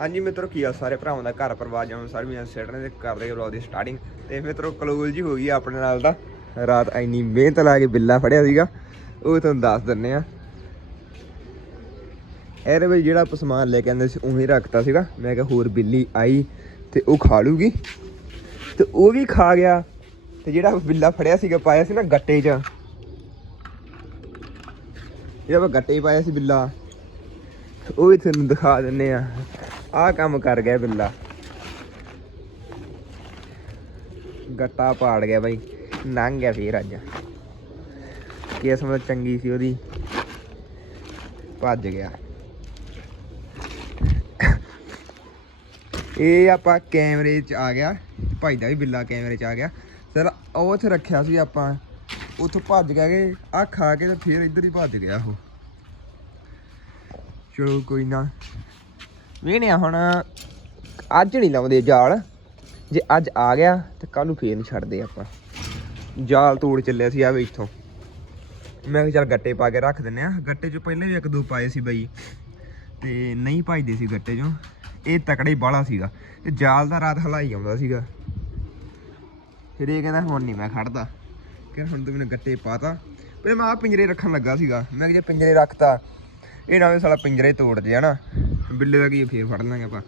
ਹਾਂਜੀ ਮਿੱਤਰੋ, ਕੀ ਆ ਸਾਰੇ ਭਰਾਵਾਂ ਦਾ? ਘਰ ਪਰਿਵਾਰ ਜਾਨ ਸਾਰੇ ਵੀ ਸੈਟਰ ਦੇ ਕਰਦੇ ਵਲੌਗ ਦੀ ਸਟਾਰਟਿੰਗ ਤੇ ਮਿੱਤਰੋ, ਕਲੋਲ ਜੀ ਹੋ ਗਈ ਆ ਆਪਣੇ ਨਾਲ ਦਾ। ਰਾਤ ਇੰਨੀ ਮਿਹਨਤ ਲਾ ਕੇ ਬਿੱਲਾ ਫੜਿਆ ਸੀਗਾ। ਉਹ ਤੁਹਾਨੂੰ ਦੱਸ ਦਿੰਨੇ ਆ। ਇਹਦੇ ਵਿੱਚ ਜਿਹੜਾ ਆਪਾਂ ਸਮਾਨ ਲੈ ਕੇ ਆਂਦੇ ਸੀ ਉਵੇਂ ਹੀ ਰੱਖਤਾ ਸੀਗਾ। ਮੈਂ ਕਿਹਾ ਹੋਰ ਬਿੱਲੀ ਆਈ ਤੇ ਉਹ ਖਾ ਲੂਗੀ। ਤੇ ਉਹ ਵੀ ਖਾ ਗਿਆ। ਤੇ ਜਿਹੜਾ ਬਿੱਲਾ ਫੜਿਆ ਸੀਗਾ, ਪਾਇਆ ਸੀ ਨਾ ਗੱਟੇ 'ਚ। ਜਿਹੜਾ ਆਪਾਂ ਗੱਟੇ 'ਚ ਪਾਇਆ ਸੀ ਬਿੱਲਾ, ਉਹ ਵੀ ਤੁਹਾਨੂੰ ਦਿਖਾ ਦਿੰਨੇ ਆ। ਆਹ ਕੰਮ ਕਰ ਗਿਆ ਬਿੱਲਾ। ਗੱਟਾ ਪਾੜ ਗਿਆ ਬਾਈ, ਲੰਘ ਗਿਆ ਫੇਰ ਅੱਜ। ਕਿਸਮਤ ਚੰਗੀ ਸੀ ਉਹਦੀ। ਭੱਜ ਗਿਆ। ਇਹ ਆਪਾਂ ਕੈਮਰੇ 'ਚ ਆ ਗਿਆ। ਭਾਈ ਦਾ ਵੀ ਬਿੱਲਾ ਕੈਮਰੇ 'ਚ ਆ ਗਿਆ। ਸਰ ਉਹ ਉੱਥੇ ਰੱਖਿਆ ਸੀ ਆਪਾਂ। ਉੱਥੋਂ ਭੱਜ ਗਿਆ ਕਿ ਆ ਖਾ ਕੇ ਤੇ ਫੇਰ ਇੱਧਰ ਹੀ ਭੱਜ ਗਿਆ ਉਹ। ਚਲੋ ਕੋਈ ਨਾ। ਵੇਹਨੇ ਹੁਣ, ਅੱਜ ਨਹੀਂ ਲਾਉਂਦੇ ਜਾਲ। ਜੇ ਅੱਜ ਆ ਗਿਆ ਤੇ ਕੱਲ ਨੂੰ ਫੇਰ ਨਹੀਂ ਛੱਡਦੇ ਆਪਾਂ। ਜਾਲ ਤੋੜ ਚੱਲਿਆ ਸੀ ਆ ਵੇ ਇੱਥੋਂ। ਮੈਂ ਕਿਹਾ ਚੱਲ ਗੱਟੇ ਪਾ ਕੇ ਰੱਖ ਦਿੰਨੇ ਆ ਗੱਟੇ 'ਚ ਪਹਿਲਾਂ ਵੀ ਇੱਕ ਦੋ ਪਾਏ ਸੀ ਬਾਈ। ਤੇ ਨਹੀਂ ਭਜਦੇ ਸੀ ਗੱਟੇ 'ਚੋਂ। ਇਹ ਤਕੜੇ ਹੀ ਬਾਲਾ ਸੀਗਾ। ਤੇ ਜਾਲ ਦਾ ਰਾਤ ਹਲਾਈ ਆਉਂਦਾ ਸੀਗਾ। ਫਿਰ ਇਹ ਕਹਿੰਦਾ ਹੁਣ ਨਹੀਂ ਮੈਂ ਖੜਦਾ। ਕਹਿੰਦਾ ਹੁਣ ਤੂੰ ਮੈਨੂੰ ਗੱਟੇ ਪਾਤਾ। ਪਰ ਮੈਂ ਆ ਪਿੰਜਰੇ ਰੱਖਣ ਲੱਗਾ ਸੀਗਾ। ਮੈਂ ਕਿਹਾ ਜੇ ਪਿੰਜਰੇ ਰੱਖਤਾ, ਇਹ ਨਾ ਵੀ ਸਾਲਾ ਪਿੰਜਰੇ ਤੋੜ ਜੇ ਹਨਾ ਬਿੱਲੇ ਦਾ ਕੀ ਆ, ਫੇਰ ਫੜ ਲਾਂਗੇ ਆਪਾਂ?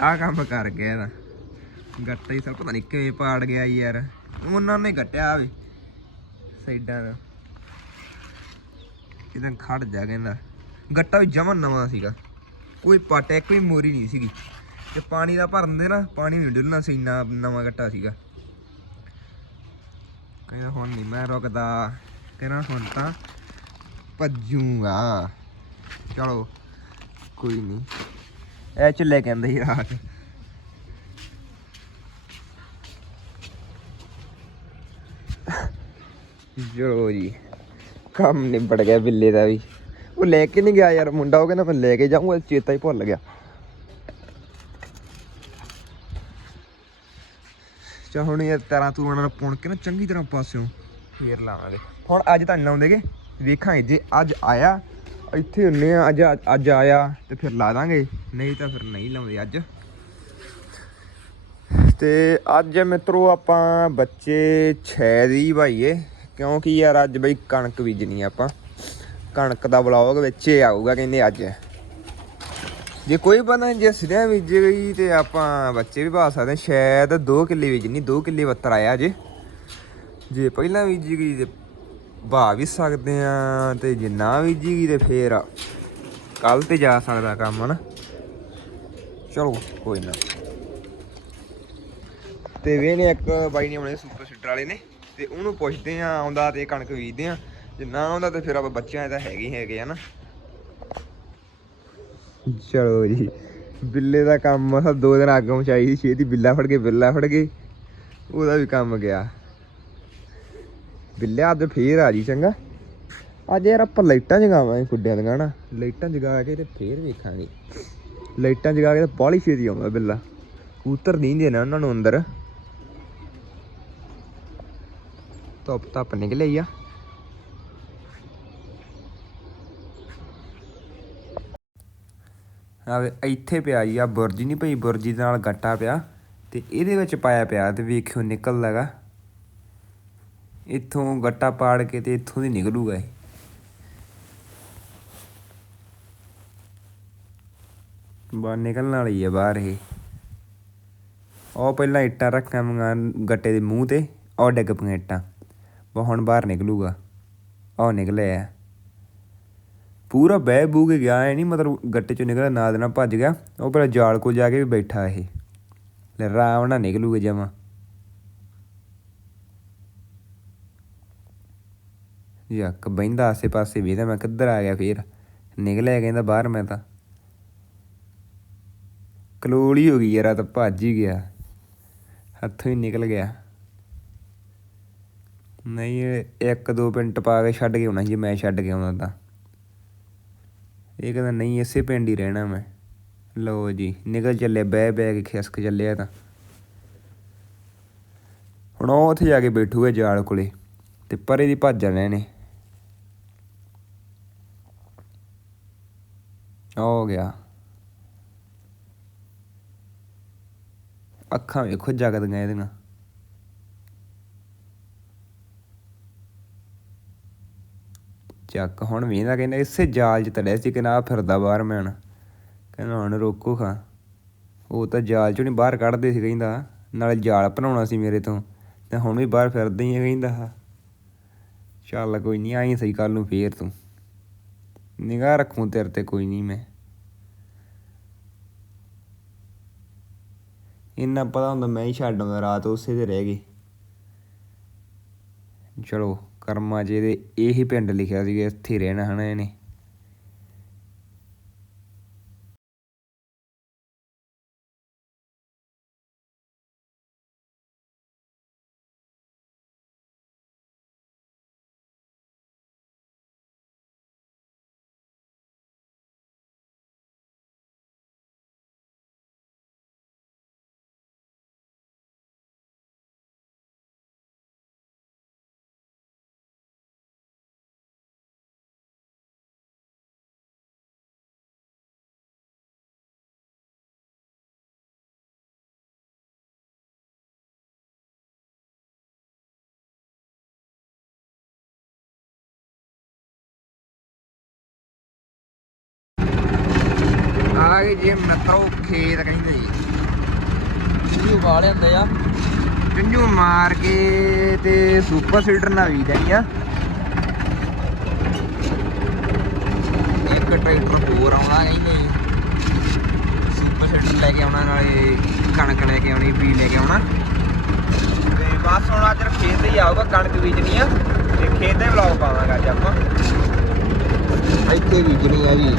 ਆਹ ਕੰਮ ਕਰ ਗਿਆ ਇਹਦਾ। ਗੱਟਾ ਹੀ ਸਾ ਪਤਾ ਨਹੀਂ ਕਿਵੇਂ ਪਾੜ ਗਿਆ ਯਾਰ। ਉਹਨਾਂ ਨੇ ਗੱਟਿਆ ਆਵੇ ਸਾਈਡਾਂ ਦਾ। ਇਹਦਾ ਖੜ ਜਾ ਕਹਿੰਦਾ ਗੱਟਾ ਵੀ ਜਮਨ ਨਵਾਂ ਸੀਗਾ। ਕੋਈ ਪੱਟ ਇੱਕ ਵੀ ਮੋਰੀ ਨਹੀਂ ਸੀਗੀ। ਤੇ ਪਾਣੀ ਦਾ ਭਰਨ ਦੇ ਨਾ ਪਾਣੀ ਨਹੀਂ ਡੁੱਲਣਾ ਸੀ ਇੰਨਾ ਨਵਾਂ ਗੱਟਾ ਸੀਗਾ। ਕਹਿੰਦਾ ਹੁਣ ਨਹੀਂ ਮੈਂ ਰੁਕਦਾ। ਕਹਿੰਦਾ ਹੁਣ ਤਾਂ ਭੱਜੂਗਾ। ਚਲੋ। ਕੋਈ ਨਹੀਂ। ਇਹ ਚੁੱਲੇ ਕਹਿੰਦੇ ਸੀ ਰਾਤ। ਚਲੋ ਜੀ, ਕੰਮ ਨਿਬੜ ਗਿਆ ਬਿੱਲੇ ਦਾ ਵੀ। ਉਹ ਲੈ ਕੇ ਨਹੀਂ ਗਿਆ ਯਾਰ, ਮੁੰਡਾ ਉਹ ਕਹਿੰਦਾ ਮੈਂ ਲੈ ਕੇ ਜਾਊਂਗਾ, ਚੇਤਾ ਹੀ ਭੁੱਲ ਗਿਆ। ਚਾ ਹੁਣ ਇਹ ਤਰ੍ਹਾਂ ਤੂੰ ਉਹਨਾਂ ਪੁਣ ਕੇ ਨਾ ਚੰਗੀ ਤਰ੍ਹਾਂ ਪਾਸਿਓਂ ਫੇਰ ਲਾਵਾਂਗੇ। ਹੁਣ ਅੱਜ ਤਾਂ ਨੀ ਲਾਉਂਦੇਗੇ, ਵੇਖਾਂਗੇ ਜੇ ਅੱਜ ਆਇਆ ਇੱਥੇ ਹੁੰਨੇ ਆ, ਅੱਜ ਅੱਜ ਆਇਆ ਤੇ ਫਿਰ ਲਾ ਦਾਂਗੇ। ਨਹੀਂ ਤਾਂ ਫਿਰ ਨਹੀਂ ਲਾਉਂਦੇ ਅੱਜ। ਤੇ ਅੱਜ ਮਿੱਤਰੋ ਆਪਾਂ ਬੱਚੇ ਛੇ ਦੀ ਭਾਈਏ, ਕਿਉਂਕਿ ਯਾਰ ਅੱਜ ਬਈ ਕਣਕ ਬੀਜਣੀ ਆਪਾਂ। ਕਣਕ ਦਾ ਵਲੌਗ ਵਿੱਚ ਹੀ ਆਊਗਾ, ਕਹਿੰਦੇ ਅੱਜ। ਜੇ ਕੋਈ ਬੰਦਾ ਜੇ ਸਿੱਧਾ ਬੀਜ ਗਈ ਤੇ ਆਪਾਂ ਬੱਚੇ ਵੀ ਪਾ ਸਕਦੇ ਹਾਂ। ਸ਼ਾਇਦ 2 ਕਿੱਲੇ ਬੀਜਣੀ 2 ਕਿੱਲੇ ਵੱਤਰ ਆਇਆ ਜੇ। ਜੇ ਪਹਿਲਾਂ ਬੀਜੀ ਗਈ ਤੇ ਭਾ ਵੀ ਸਕਦੇ ਆ ਤੇ ਜੇ ਨਾ ਬੀਜੀ ਗਈ ਤੇ ਫੇਰ ਕੱਲ ਤੇ ਜਾ ਸਕਦਾ ਕੰਮ, ਹਨਾ? ਚਲੋ, ਕੋਈ ਨਾ। ਤੇ ਵੇਨੇ ਇੱਕ ਬਾਈ ਨੇ ਆਉਣੇ ਸੁਪਰ ਸੀਡਰ ਵਾਲੇ ਨੇ, ਤੇ ਉਹਨੂੰ ਪੁੱਛਦੇ ਆ, ਆਉਂਦਾ ਤੇ ਕਣਕ ਬੀਜਦੇ ਆ। ਜੇ ਨਾ ਆਉਂਦਾ ਤੇ ਫਿਰ ਆਪਾਂ ਬੱਚਿਆਂ ਦਾ ਹੈਗੇ ਹੈਗੇ ਆ ਨਾ ਚਲੋ ਜੀ, ਬਿੱਲੇ ਦਾ ਕੰਮ ਮਸਾ ਦੋ ਦਿਨ ਅੱਗ ਮਚਾਈ ਸੀ, ਛੇਤੀ ਬਿੱਲਾ ਫੜ ਕੇ ਬਿੱਲਾ ਫੜ ਕੇ ਉਹਦਾ ਵੀ ਕੰਮ ਗਿਆ। ਬਿੱਲਿਆ ਅੱਜ ਫੇਰ ਆ ਜੀ ਚੰਗਾ। ਅੱਜ ਯਾਰ ਆਪਾਂ ਲਾਈਟਾਂ ਜਗਾਵਾਂਗੇ ਕੁੱਡਿਆਂ ਦੀਆਂ ਨਾ। ਲਾਈਟਾਂ ਜਗਾ ਕੇ ਤੇ ਫੇਰ ਵੇਖਾਂਗੇ। ਲਾਈਟਾਂ ਜਗਾ ਕੇ ਤਾਂ ਬਾਹਲੀ ਛੇਤੀ ਆਉਂਦਾ ਬਿੱਲਾ। ਕੂਤਰ ਨਹੀਂ ਦੇਣਾ ਉਹਨਾਂ ਨੂੰ ਅੰਦਰ। ਧੁੱਪ ਧੱਪ ਨਿਕਲੇ ਆ। ਆਵੇ ਇੱਥੇ ਪਿਆ ਜੀ ਆ ਬੁਰਜੀ ਨਹੀਂ ਪਈ ਬੁਰਜੀ ਨਾਲ ਗੱਟਾ ਪਿਆ। ਤੇ ਇਹਦੇ ਵਿੱਚ ਪਾਇਆ ਪਿਆ ਤੇ ਵੇਖਿਓ ਨਿਕਲ ਲਗਾ ਇੱਥੋਂ ਗੱਟਾ ਪਾੜ ਕੇ ਤੇ ਇੱਥੋਂ ਦੀ ਨਿਕਲੂਗਾ ਇਹ। ਬਾਹਰ ਨਿਕਲਣ ਵਾਲੀ ਹੈ ਬਾਹਰ ਇਹ। ਉਹ ਪਹਿਲਾਂ ਇੱਟਾਂ ਰੱਖਾਂ ਮੰਗਾ ਗੱਟੇ ਦੇ ਮੂੰਹ ਤੇ, ਉਹ ਡਿੱਗ ਪਈਆਂ ਇੱਟਾਂ। ਉਹ ਹੁਣ ਬਾਹਰ ਨਿਕਲੂਗਾ। ਉਹ ਨਿਕਲਿਆ ਪੂਰਾ ਬਹਿ ਬੂ ਕੇ ਗਿਆ ਐ ਨਹੀਂ ਮਤਲਬ ਗੱਟੇ ਚੋਂ ਨਿਕਲਿਆ, ਨਾ ਦੇ ਨਾਲ ਭੱਜ ਗਿਆ। ਉਹ ਪਹਿਲਾਂ ਜਾਲ ਕੋਲ ਜਾ ਕੇ ਵੀ ਬੈਠਾ ਇਹ। ਲੈ ਆਰਾਮ ਨਾਲ ਨਿਕਲੂਗਾ ਜਮਾ। ਯੱਕ ਬੈਂਦਾ ਆਸੇ ਪਾਸੇ ਵੀ ਮੈਂ ਕਿੱਧਰ ਆ ਗਿਆ ਫੇਰ? ਨਿਕਲਿਆ ਕਹਿੰਦਾ ਬਾਹਰ ਮੈਂ ਤਾਂ। ਕਲੋਲੀ ਹੋ ਗਈ ਯਾਰ ਤਾਂ ਭੱਜ ਹੀ ਗਿਆ। ਹੱਥੋਂ ਹੀ ਨਿਕਲ ਗਿਆ। ਨਹੀਂ ਇੱਕ ਦੋ ਪਿੰਟ ਪਾ ਕੇ ਛੱਡ ਕੇ ਆਉਣਾ ਸੀ, ਜੇ ਮੈਂ ਛੱਡ ਕੇ ਆਉਂਦਾ ਤਾਂ। ਇਹ ਕਹਿੰਦਾ, ਨਹੀਂ, ਇਸੇ ਪਿੰਡ ਹੀ ਰਹਿਣਾ ਮੈਂ। ਲਓ ਜੀ, ਨਿਕਲ ਚੱਲੇ ਬਹਿ ਬਹਿ ਕੇ ਖਿਸਕ ਚੱਲਿਆ ਤਾਂ। ਹੁਣ ਉਹ ਉੱਥੇ ਜਾ ਕੇ ਬੈਠੂਗਾ ਜਾਲ ਕੋਲੇ, ਤੇ ਪਰੇ ਦੀ ਭੱਜ ਜਾਣਾ ਇਹਨੇ ਹੋ ਗਿਆ। ਅੱਖਾਂ ਵੇਖੋ ਜਗਦੀਆਂ ਇਹਦੀਆਂ। ਚੱਕ, ਹੁਣ ਵੇਂਦਾ ਕਹਿੰਦਾ ਇਸੇ ਜਾਲ 'ਚ ਤੜਿਆ ਸੀ ਕਿਨਾ ਫਿਰਦਾ ਬਾਹਰ ਮੈਂ ਹੁਣ। ਕਹਿੰਦਾ ਹੁਣ ਰੋਕੋ ਖਾ। ਉਹ ਤਾਂ ਜਾਲ 'ਚੋਂ ਨਹੀਂ ਬਾਹਰ ਕੱਢਦੇ ਸੀ ਕਹਿੰਦਾ। ਨਾਲ ਜਾਲ ਭਰਾਉਣਾ ਸੀ ਮੇਰੇ ਤੋਂ। ਤੇ ਹੁਣ ਵੀ ਬਾਹਰ ਫਿਰਦਾ ਹੀ ਹੈ ਕਹਿੰਦਾ। ਚੱਲ ਕੋਈ ਨਹੀਂ, ਆਈ ਸਹੀ ਕੱਲ ਨੂੰ ਫੇਰ ਤੂੰ। ਨਿਗਾਹ ਰੱਖੂੰ ਤੇਰੇ ਤੇ ਕੋਈ ਨਹੀਂ ਮੈਂ ਇੰਨਾ ਪਤਾ ਹੁੰਦਾ ਮੈਂ ਹੀ ਛੱਡ ਆਉਂਦਾ ਰਾਤ ਉਸੇ ਤੇ ਰਹਿ ਗਈ ਚਲੋ ਕਰਮਾਂ 'ਚ ਇਹਦੇ ਇਹੀ ਪਿੰਡ ਲਿਖਿਆ ਸੀ ਇੱਥੇ ਹੀ ਰਹਿਣਾ ਹਨਾ ਇਹਨੇ ਆ ਗਏ ਜੀ ਮਤਰੋ ਖੇਤ ਕਹਿੰਦੇ ਜੀ। ਇਹ ਵਾਲੇ ਹੁੰਦੇ ਆ। ਚੁੰਝੂ ਮਾਰ ਕੇ ਤੇ ਸੁਪਰ ਸੀਡਰ ਨਾਲ ਵੀ ਦੇਣੀ ਆ। ਇੱਕ ਟਰੈਕਟਰ ਹੋਰ ਆਉਣਾ ਕਹਿੰਦੇ ਜੀ। ਸੁਪਰ ਸੀਡਰ ਲੈ ਕੇ ਆਉਣਾ, ਨਾਲੇ ਕਣਕ ਲੈ ਕੇ ਆਉਣੀ ਬੀ ਲੈ ਕੇ ਆਉਣਾ। ਤੇ ਬਸ ਹੁਣ ਅੱਜ ਖੇਤ ਹੀ ਆਊਗਾ, ਕਣਕ ਬੀਜਣੀ ਆ। ਤੇ ਖੇਤ ਦੇ ਵਲੌਗ ਪਾਵਾਂਗਾ ਅੱਜ ਆਪਾਂ। ਇੱਥੇ ਬੀਜਣੀ ਆ ਜੀ।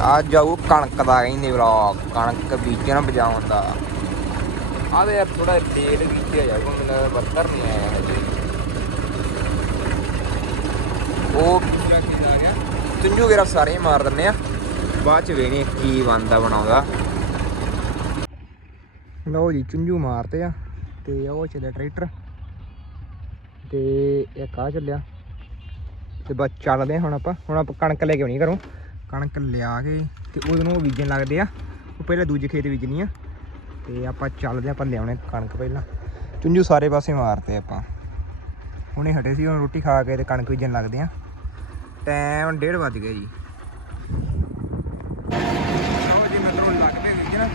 ਆ ਜਾਊ ਕਣਕ ਦਾ ਕਹਿੰਦੇ ਵਲੌਗ ਕਣਕ ਬੀਜਣ ਬਜਾਉਣ ਦਾ। ਆ ਦੇ ਯਾਰ ਥੋੜਾ ਲੇਟ ਬੀਜਿਆ ਜਾ ਕੋਈ ਮੈਨੂੰ ਬੱਤਰ ਨਹੀਂ ਆਇਆ ਉਹ ਪੂਰਾ ਆ ਗਿਆ ਚੁੰਝੂ ਵਗੈਰਾ ਸਾਰੇ ਮਾਰ ਦਿੰਨੇ ਆ। ਬਾਅਦ ਚ ਵੇਣੀ ਕੀ ਬੰਦਾ ਬਣਾਉਂਦਾ। ਲਓ ਜੀ ਚੁੰਝੂ ਮਾਰਤੇ ਆ ਤੇ ਉਹ ਚੱਲਿਆ ਟਰੈਕਟਰ। ਤੇ ਇੱਕ ਆ ਚੱਲਿਆ। ਤੇ ਬਸ ਚੱਲਦੇ ਹੁਣ ਆਪਾਂ ਹੁਣ ਆਪਾਂ ਕਣਕ ਲੈ ਕੇ ਆਉਣੀ ਘਰੋਂ। ਕਣਕ ਲਿਆ ਕੇ ਤੇ ਉਹਦੇ ਨੂੰ ਬੀਜਣ ਲੱਗਦੇ ਆ। ਉਹ ਪਹਿਲਾਂ ਦੂਜੇ ਖੇਤ ਬੀਜਣੀ ਆ। ਤੇ ਆਪਾਂ ਚੱਲਦੇ ਹਾਂ, ਆਪਾਂ ਲਿਆਉਣੇ ਕਣਕ ਪਹਿਲਾਂ। ਚੁੰਝੂ ਸਾਰੇ ਪਾਸੇ ਮਾਰਤੇ ਆਪਾਂ। ਹੁਣੇ ਹਟੇ ਸੀ ਹੁਣ ਰੋਟੀ ਖਾ ਕੇ ਤੇ ਕਣਕ ਬੀਜਣ ਲੱਗਦੇ ਆ। ਟਾਈਮ 1:30 ਵੱਜ ਗਿਆ ਜੀ। ਲਓ ਜੀ ਮਤਲਬ ਲੱਗ ਪਏ ਬੀਜਣ।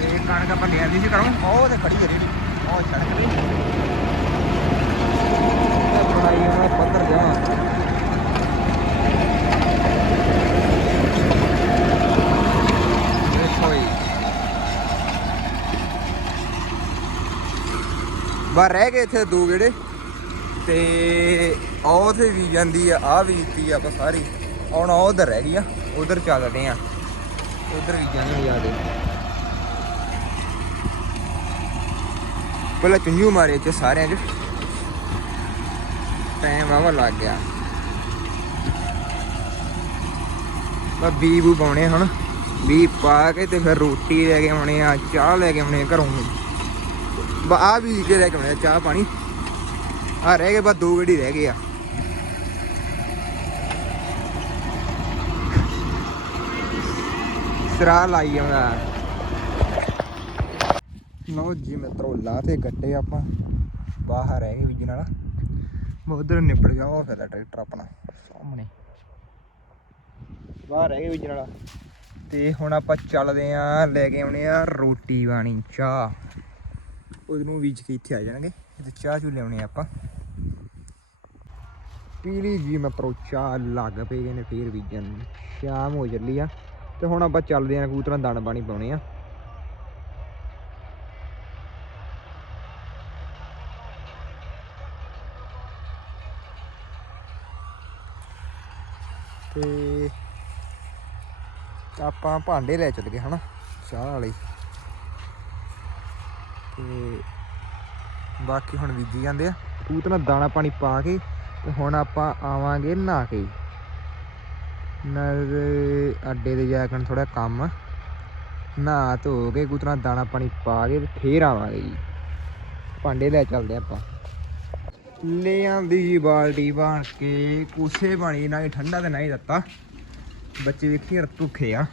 ਤੇ ਕਣਕ ਆਪਾਂ ਲਿਆਂਦੀ ਸੀ ਘਰੋਂ। ਉਹ ਤੇ ਖੜੀ ਹੈ ਰੇੜੀ। ਉਹ ਸੜਕ ਤੇ ਬਣਾਈ ਉਹਨਾਂ ਪੱਧਰ ਜਾ ਦੇਖੋ ਜੀ ਬਾਹਰ ਰਹਿ ਗਏ ਇੱਥੇ ਦੋ ਗੇੜੇ। ਤੇ ਉਹ ਉੱਥੇ ਵੀ ਜਾਂਦੀ ਆ ਆ ਵੀ ਦਿੱਤੀ ਆਪਾਂ ਸਾਰੀ। ਹੁਣ ਉਹ ਉਧਰ ਰਹਿ ਗਈ ਆ, ਉਧਰ ਚੱਲਦੇ ਆ। ਉਧਰ ਵੀ ਜਾਂਦੇ ਆ ਪਹਿਲਾਂ ਚੁੰਝੂ ਮਾਰੇ ਚ ਸਾਰਿਆਂ ਚ। ਟਾਈਮ ਆਵਾ ਲੱਗ ਗਿਆ। ਬਾ ਬੀ ਬੂ ਪਾਉਣੇ ਆ ਹੁਣ। ਬੀ ਪਾ ਕੇ ਤੇ ਫਿਰ ਰੋਟੀ ਲੈ ਕੇ ਆਉਣੇ ਆ, ਚਾਹ ਲੈ ਕੇ ਆਉਣੇ ਆ ਘਰੋਂ। ਬਾ ਆ ਵੀ ਕੇ ਰਹਿ ਕੇ ਆਉਣੇ ਆ ਚਾਹ ਪਾਣੀ। ਆ ਰਹਿ ਗਏ, ਬਸ ਦੋ ਗੱਡੀ ਰਹਿ ਗਏ ਆ। ਸਰਾ ਲਾਈ ਆਉਂਦਾ ਲਓ ਜੀ ਮਿੱਤਰੋ, ਲਾਤੇ ਗੱਟੇ ਆਪਾਂ। ਬਾਹਰ ਰਹਿ ਗਏ ਬੀਜਣ ਵਾਲਾ। ਮੈਂ ਉਧਰ ਨਿਪੜ ਗਿਆ, ਉਹ ਫਿਰ ਟਰੈਕਟਰ ਆਪਣਾ। ਸਾਹਮਣੇ। ਬਾਹਰ ਰਹਿ ਗਏ ਬੀਜਣ ਵਾਲਾ। ਤੇ ਹੁਣ ਆਪਾਂ ਚੱਲਦੇ ਆਂ, ਲੈ ਕੇ ਆਉਣੇ ਆ ਰੋਟੀ ਬਾਣੀ ਚਾਹ। ਉਹਨੂੰ ਵੀਜ ਕੇ ਇੱਥੇ ਆ ਜਾਣਗੇ। ਤੇ ਚਾਹ ਚੂ ਲਿਆਉਣੇ ਆਪਾਂ। ਪੀਲੀ ਜੀ ਮਿੱਤਰੋ ਚਾਹ ਲੱਗ ਪਏ ਗਏ ਨੇ, ਫੇਰ ਬੀਜਣ ਸ਼ਾਮ ਹੋ ਚੱਲੀ ਆ। ਤੇ ਹੁਣ ਆਪਾਂ ਚੱਲਦੇ ਆਂ ਕਬੂਤਰਾਂ ਨੂੰ ਦਾਣਾ ਪਾਣੀ ਪਾਉਣੇ ਆ। ਤੇ ਆਪਾਂ ਭਾਂਡੇ ਲੈ ਚੱਲ ਗਏ ਹਨਾ ਚਾਹ ਵਾਲੇ। ਤੇ ਬਾਕੀ ਹੁਣ ਬੀਜੀ ਜਾਂਦੇ ਆ। ਤੂਤ ਨਾਲ ਦਾਣਾ ਪਾਣੀ ਪਾ ਕੇ ਤੇ ਹੁਣ ਆਪਾਂ ਆਵਾਂਗੇ ਨਹਾ ਕੇ ਨਰ ਅੱਡੇ ਤੇ ਜਾ ਕੇ ਥੋੜਾ ਕੰਮ ਨਹਾ ਧੋ ਕੇ ਕੂਤਰਾ ਦਾਣਾ ਪਾਣੀ ਪਾ ਕੇ ਫੇਰ ਆਵਾਂਗੇ ਜੀ। ਭਾਂਡੇ ਲੈ ਚੱਲਦੇ ਆਪਾਂ। ਲੈ ਆਂਦੀ ਜੀ ਬਾਲਟੀ ਬਣ ਕੇ ਕੂਸੇ ਪਾਣੀ ਨਾ ਹੀ ਠੰਡਾ ਤੇ ਨਾ ਹੀ ਦਿੱਤਾ। ਬੱਚੇ ਵੇਖੀ ਯਾਰ ਭੁੱਖੇ ਆ।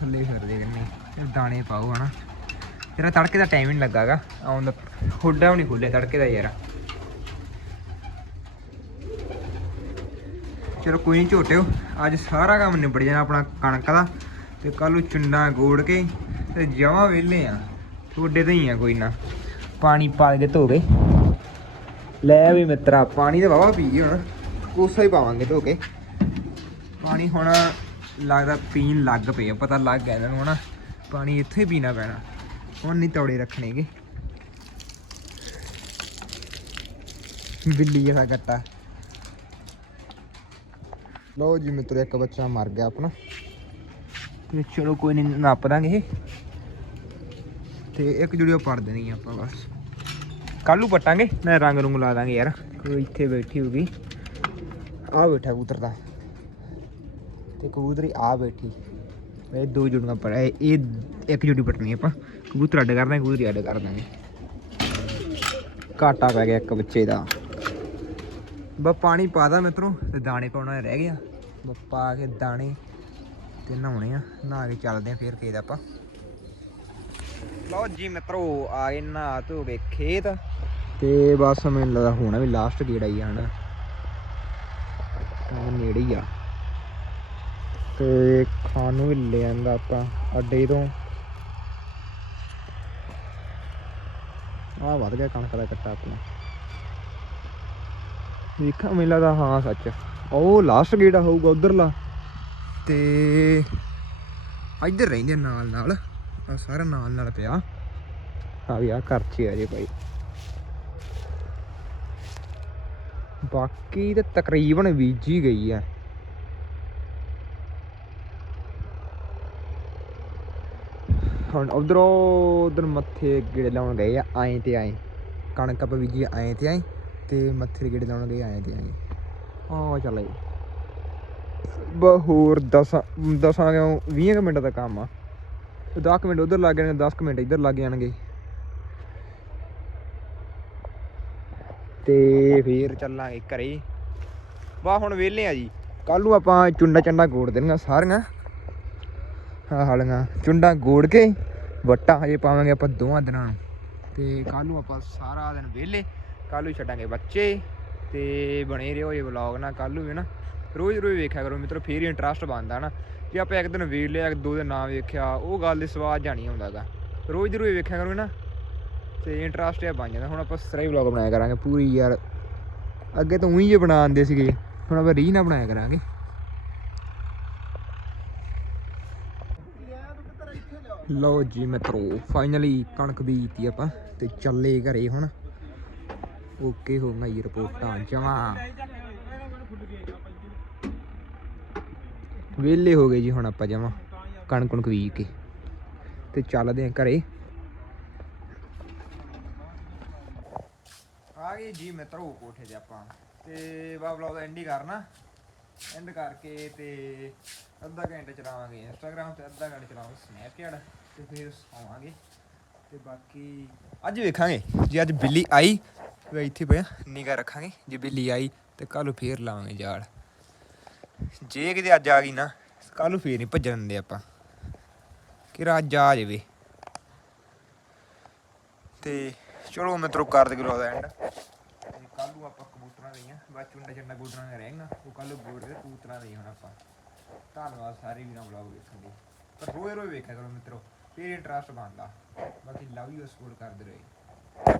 ਥੱਲੇ ਫਿਰਦੇ ਕਹਿੰਦੇ ਇਹ ਦਾਣੇ ਪਾਓ ਹਨਾ। ਤੇਰਾ ਤੜਕੇ ਦਾ ਟਾਈਮ ਹੀ ਨਹੀਂ ਲੱਗਾਗਾ ਆਉਣ ਦਾ ਹੁੱਡਾ ਵੀ ਨਹੀਂ ਖੁੱਲਿਆ ਤੜਕੇ ਦਾ ਯਾਰ। ਚਲੋ ਕੋਈ ਨਹੀਂ ਝੋਟਿਓ ਅੱਜ ਸਾਰਾ ਕੰਮ ਨਿਬੜ ਜਾਣਾ ਆਪਣਾ ਕਣਕ ਦਾ ਤੇ ਕੱਲ ਨੂੰ ਚੁੰਡਾ ਗੋੜ ਕੇ ਤੇ ਜਮਾਂ ਵਿਹਲੇ ਆ। ਤੁਹਾਡੇ ਤਾਂ ਹੀ ਆ ਕੋਈ ਨਾ। ਪਾਣੀ ਪਾ ਕੇ ਧੋ ਕੇ। ਲੈ ਵੀ ਮਿੱਤਰਾ ਪਾਣੀ ਤਾਂ ਵਾਵਾ ਪੀ ਗਏ ਹੁਣ। ਕੋਸਾ ਹੀ ਪਾਵਾਂਗੇ ਧੋ ਕੇ। ਪਾਣੀ ਹੁਣ ਲੱਗਦਾ ਪੀਣ ਲੱਗ ਪਏ ਆ, ਪਤਾ ਲੱਗ ਗਿਆ ਇਹਨਾਂ ਨੂੰ ਹਨਾ ਪਾਣੀ ਇੱਥੇ ਹੀ ਪੀਣਾ ਪੈਣਾ। ਹੁਣ ਨਹੀਂ ਤੌੜੇ ਰੱਖਣੇਗੇ। ਬਿੱਲੀ ਵਾਲਾ ਗੱਟਾ ਲਓ ਜੀ ਮਿੱਤਰੋ, ਇੱਕ ਬੱਚਾ ਮਰ ਗਿਆ ਆਪਣਾ। ਤੇ ਚਲੋ ਕੋਈ ਨਹੀਂ, ਨੱਪ ਦਾਂਗੇ ਤੇ ਇੱਕ ਜੁੜੀ ਉਹ ਪੜ ਦੇਣੀ ਆਪਾਂ ਬਸ। ਕੱਲੂ ਪਟਾਂਗੇ, ਮੈਂ ਰੰਗ ਰੁੰਗ ਲਾ ਦਾਂਗੇ ਯਾਰ। ਕੋਈ ਇੱਥੇ ਬੈਠੀ ਹੋਗੀ ਆ ਬੈਠਾ ਕਬੂਤਰ ਦਾ। ਤੇ ਕਬੂਤਰੀ ਆ ਬੈਠੀ। ਇਹ ਦੋ ਜੁੜੀਆਂ ਪੜਾ ਇਹ ਇੱਕ ਜੁੜੀ ਪਟਣੀ ਆਪਾਂ। ਕਬੂਤਰ ਅੱਡ ਕਰਨਾ, ਕਬੂਤਰ ਅੱਡ ਕਰ ਦਾਂਗੇ। ਘਾਟਾ ਪੈ ਗਿਆ ਇੱਕ ਬੱਚੇ ਦਾ। ਬਸ ਪਾਣੀ ਪਾਦਾ ਮਿੱਤਰੋ, ਤੇ ਦਾਣੇ ਪਾਉਣਾ ਰਹਿ ਗਿਆ। ਬਸ ਪਾ ਕੇ ਦਾਣੇ ਤੇ ਨਹਾਉਣੇ ਆ। ਨਹਾ ਕੇ ਚੱਲਦੇ ਆ ਫੇਰ ਖੇਤ ਆਪਾਂ। ਲਓ ਜੀ ਮਿੱਤਰੋ, ਆ ਗਏ ਨਹਾ ਧੋ ਕੇ ਖੇਤ। ਤੇ ਬਸ ਮੈਨੂੰ ਲੱਗਦਾ ਹੋਣਾ ਵੀ ਲਾਸਟ ਗੇੜਾ ਹੀ ਆ ਤਾਂ ਨੇੜੇ ਹੀ ਆ। ਤੇ ਖਾਣ ਨੂੰ ਵੀ ਲੈ ਆਂਦਾ ਆਪਾਂ, ਅੱਡੇ ਤੋਂ। ਆ ਵੱਧ ਗਿਆ ਕਣਕ ਦਾ ਕੱਟਾ ਆਪਣਾ। ਵੇਖਾਂ ਮੈਨੂੰ ਲੱਗਦਾ ਹਾਂ ਸੱਚ। ਉਹ ਲਾਸਟ ਗੇਟ ਹੋਊਗਾ ਉਧਰਲਾ। ਤੇ ਇੱਧਰ ਰਹਿੰਦੇ ਨਾਲ ਨਾਲ ਆ ਸਾਰਾ ਨਾਲ ਨਾਲ ਪਿਆ। ਆ ਵੀ ਆ ਘਰ 'ਚ ਆ ਜੇ ਭਾਈ। ਬਾਕੀ ਤਾਂ ਤਕਰੀਬਨ ਬੀਜੀ ਗਈ ਆ। ਹੁਣ ਉਧਰੋਂ ਉਧਰ ਮੱਥੇ ਗੇੜੇ ਲਾਉਣ ਗਏ ਆ ਐਂ ਤੇ ਐਂ ਕਣਕ ਆਪਾਂ ਬੀਜੀ ਆਏ ਤੇ ਆਏ ਤੇ ਮੱਥੇ ਗੇੜੇ ਲਾਉਣ ਗਏ, ਆਏ ਤੇ ਆਏ। ਆ ਚੱਲ ਜੀ। ਬ ਹੋਰ 10 10 ਕਿਉਂ 20 ਕੁ ਮਿੰਟ ਦਾ ਕੰਮ ਆ। 10 ਮਿੰਟ ਉਧਰ ਲੱਗ ਜਾਣਗੇ 10 ਮਿੰਟ ਇੱਧਰ ਲੱਗ ਜਾਣਗੇ। ਤੇ ਫੇਰ ਚੱਲਾਂਗੇ ਘਰੇ। ਵਾਹ, ਹੁਣ ਵਿਹਲੇ ਆ ਜੀ। ਕੱਲ ਨੂੰ ਆਪਾਂ ਚੁੰਡਾ ਚੰਡਾ ਗੋੜ ਦੇਣੀਆਂ ਸਾਰੀਆਂ। ਹਾਂ ਹਾਲੀਆਂ ਚੁੰਡਾਂ ਗੋੜ ਕੇ ਵੱਟਾਂ ਹਜੇ ਪਾਵਾਂਗੇ ਆਪਾਂ ਦੋਵਾਂ ਦਿਨਾਂ ਨੂੰ। ਤੇ ਕੱਲ ਨੂੰ ਆਪਾਂ ਸਾਰਾ ਦਿਨ ਵਿਹਲੇ ਕੱਲ ਨੂੰ ਛੱਡਾਂਗੇ ਬੱਚੇ। ਤੇ ਬਣੇ ਰਹੋ ਇਹ ਵਲੌਗ ਨਾ ਕੱਲ ਨੂੰ ਵੀ ਨਾ ਰੋਜ਼ ਰੋਜ਼ ਵੇਖਿਆ ਕਰੋ ਮਿੱਤਰੋ, ਫੇਰ ਹੀ ਇੰਟਰਸਟ ਬਣਦਾ ਨਾ ਜੇ ਆਪਾਂ ਇੱਕ ਦਿਨ ਵੇਖ ਲਿਆ ਇੱਕ ਦੋ ਦਿਨ ਨਾ ਵੇਖਿਆ, ਉਹ ਗੱਲ ਦੀ ਸਵਾਦ ਜਾਣੀ ਆਉਂਦਾਗਾ ਰੋਜ਼ ਦੀ ਰੋਜ਼ ਵੇਖਿਆ ਕਰੋ ਨਾ ਤੇ ਇੰਟਰਸਟ ਇਹ ਬਣ ਜਾਂਦਾ। ਹੁਣ ਆਪਾਂ ਸਰਾਈ ਵਲੌਗ ਬਣਾਇਆ ਕਰਾਂਗੇ ਪੂਰੀ ਯਾਰ। ਅੱਗੇ ਤਾਂ ਉਹੀ ਜੇ ਬਣਾ ਆਂਦੇ ਸੀਗੇ। ਹੁਣ ਆਪਾਂ ਰੀ ਨਾ ਬਣਾਇਆ ਕਰਾਂਗੇ। ਲਓ ਜੀ ਮਿੱਤਰੋ ਫਾਈਨਲੀ ਕਣਕ ਬੀਜਤੀ ਆਪਾਂ ਤੇ ਚੱਲੇ ਘਰੇ ਹੁਣ। ਓਕੇ ਹੋ ਗਈ ਰਿਪੋਰਟਾਂ ਜਮਾ। ਵਿਹਲੇ ਹੋ ਗਏ ਜੀ ਹੁਣ ਆਪਾਂ ਜਮਾ ਕਣਕ ਕਣਕ ਬੀਜ ਕੇ। ਤੇ ਚੱਲਦੇ ਆਂ ਘਰੇ। ਆ ਗਏ ਜੀ ਮਿੱਤਰੋ ਕੋਠੇ ਤੇ ਆਪਾਂ। ਤੇ ਬਾ ਵਲੌਗ ਐਂਡ ਹੀ ਕਰਨਾ। ਐਂਡ ਕਰਕੇ ਤੇ ਅੱਧਾ ਘੰਟਾ ਚਲਾਵਾਂਗੇ ਇੰਸਟਾਗ੍ਰam ਤੇ ਅੱਧਾ ਘੰਟਾ ਚਲਾਵਾਂਗੇ ਸਨੈਪਚੈਟ ਤੇ ਫਿਰ ਸੌਵਾਂਗੇ ਤੇ ਬਾਕੀ ਅੱਜ ਵੇਖਾਂਗੇ, ਜੇ ਅੱਜ ਬਿੱਲੀ ਆਈ ਵੀ ਇੱਥੇ ਪਿਆ ਨਿਗਾ ਰੱਖਾਂਗੇ, ਜੇ ਬਿੱਲੀ ਆਈ ਤੇ ਕੱਲ ਨੂੰ ਫੇਰ ਲਾਵਾਂਗੇ ਜਾਲ। ਜੇ ਕਿਤੇ ਅੱਜ ਆ ਗਈ ਨਾ ਕੱਲ ਨੂੰ ਫੇਰ ਨਹੀਂ ਭੱਜਣ ਦਿੰਦੇ ਆਪਾਂ। ਕਿ ਰਾਜ ਆ ਜਾਵੇ। ਤੇ ਚਲੋ ਮਿੱਤਰੋ, ਕਰ ਦੇ ਗਰੋ ਐਂਡ ਕੱਲ ਨੂੰ ਆਪਾਂ ਕਬੂਤਰਾਂ ਦੀਆਂ ਬਸ ਚੁੰਡਾ ਚੰਡਾ ਕਬੂਤਰਾਂ ਦੇ ਰਹੇਗਾ ਉਹ ਕੱਲ ਨੂੰ ਗੋੜ ਦੇ ਕਬੂਤਰਾਂ ਦੇ ਹੁਣ ਆਪਾਂ। ਧੰਨਵਾਦ ਸਾਰੇ ਵੀਰਾਂ ਵਲੌਗ ਵੇਖਣ ਲਈ। ਪਰ ਰੋਏ ਰੋਏ ਵੇਖਿਆ ਕਰੋ ਮਿੱਤਰੋ ਫਿਰ ਇੰਟਰਸਟ ਬਣਦਾ। ਬਾਕੀ ਲਵ ਯੂ ਸਪੋਰਟ ਕਰਦੇ ਰਹੋ।